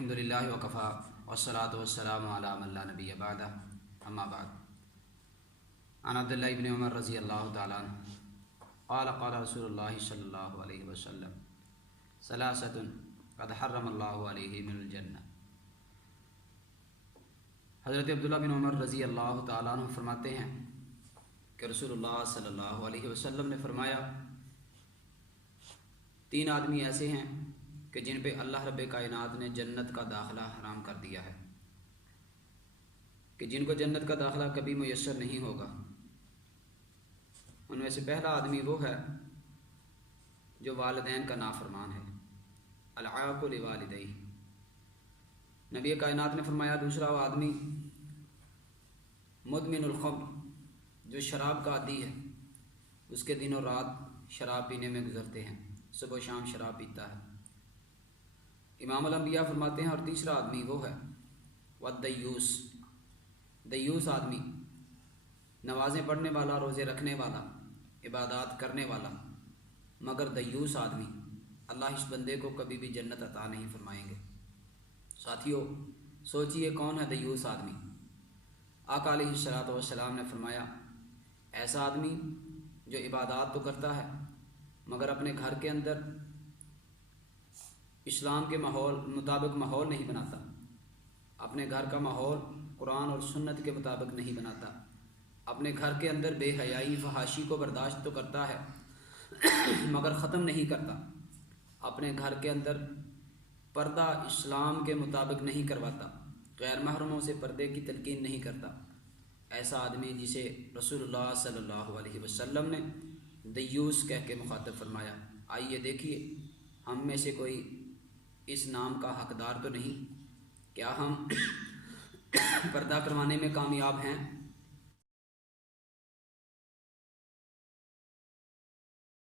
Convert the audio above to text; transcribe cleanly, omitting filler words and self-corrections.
الحمدللہ وکفا والصلاۃ والسلام علی من لا نبی بعدہ اما بعد عن عبداللہ بن عمر رضی اللہ تعالیٰ عنہ قال قال رسول اللہ صلی اللہ علیہ وسلم ثلاثۃ قد حرم اللہ علیہ من الجنہ۔ حضرت عبداللہ بن عمر رضی اللہ تعالیٰ عنہ فرماتے ہیں کہ رسول اللہ صلی اللہ علیہ وسلم نے فرمایا، تین آدمی ایسے ہیں کہ جن پہ اللہ رب کائنات نے جنت کا داخلہ حرام کر دیا ہے، کہ جن کو جنت کا داخلہ کبھی میسر نہیں ہوگا۔ ان میں سے پہلا آدمی وہ ہے جو والدین کا نافرمان ہے، العاق لوالدیہ۔ نبی کائنات نے فرمایا دوسرا وہ آدمی مدمن الخمر، جو شراب کا عادی ہے، اس کے دن و رات شراب پینے میں گزرتے ہیں، صبح و شام شراب پیتا ہے۔ امام الانبیاء فرماتے ہیں اور تیسرا آدمی وہ ہے والدیوس، دیوس آدمی، نمازیں پڑھنے والا، روزے رکھنے والا، عبادات کرنے والا، مگر دیوس آدمی، اللہ اس بندے کو کبھی بھی جنت عطا نہیں فرمائیں گے۔ ساتھیو سوچئے کون ہے دیوس آدمی؟ آقا علیہ الصلوۃ والسلام نے فرمایا ایسا آدمی جو عبادات تو کرتا ہے مگر اپنے گھر کے اندر اسلام کے مطابق ماحول نہیں بناتا، اپنے گھر کا ماحول قرآن اور سنت کے مطابق نہیں بناتا، اپنے گھر کے اندر بے حیائی فحاشی کو برداشت تو کرتا ہے مگر ختم نہیں کرتا، اپنے گھر کے اندر پردہ اسلام کے مطابق نہیں کرواتا، غیر محرموں سے پردے کی تلقین نہیں کرتا۔ ایسا آدمی جسے رسول اللہ صلی اللہ علیہ وسلم نے دیوس کہہ کے مخاطب فرمایا۔ آئیے دیکھیے ہم میں سے کوئی اس نام کا حقدار تو نہیں؟ کیا ہم پردہ کروانے میں کامیاب ہیں؟